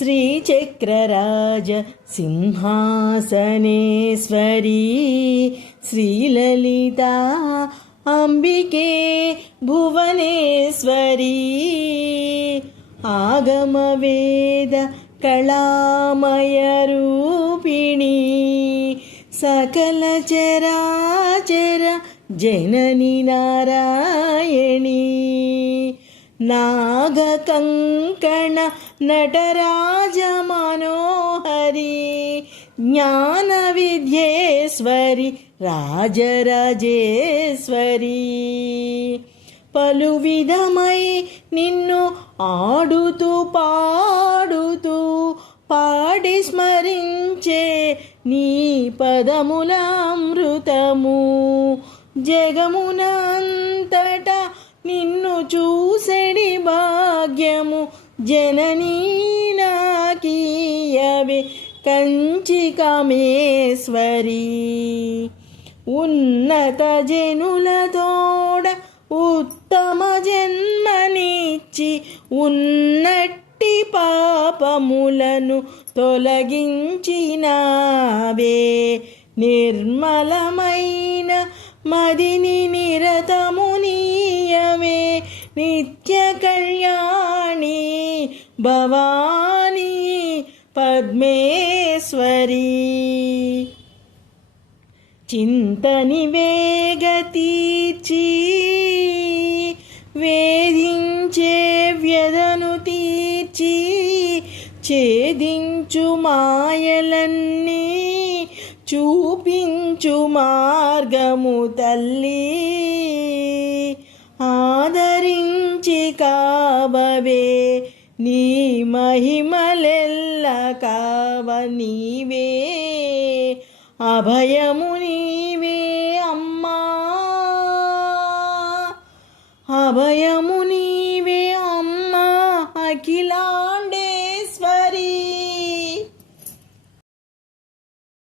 श्रीचक्रराज सिंहासनेश्वरी श्रीललिता अम्बिके भुवनेश्वरी आगमवेद कलामयरूपिणी सकलचराचर जननि नारायणी नागकङ्कण नटराजमनोहरी ज्ञानविद्येश्वरि రాజరాజేశ్వరి పలు విధమై నిన్ను ఆడుతూ పాడుతూ పాడి స్మరించే నీ పదముల అమృతము జగమునంతట నిన్ను చూసెడి భాగ్యము జననీ నాకీయవే కంచి ఉన్నత జనులతోడ ఉత్తమ జన్మనిచ్చి ఉన్నట్టి పాపములను తొలగించినావే. నిర్మలమైన మదిని నిరతమునీయమే నిత్య కళ్యాణ భవానీ పద్మేశ్వరీ. చింతని వేగతీర్చి వేధించే వ్యధను తీర్చి ఛేదించు మాయలన్నీ చూపించు మార్గము తల్లి. ఆదరించి కాబవే నీ మహిమలెల్ల కావ నీవే అభయము నీవే అమ్మా. అభయము నీ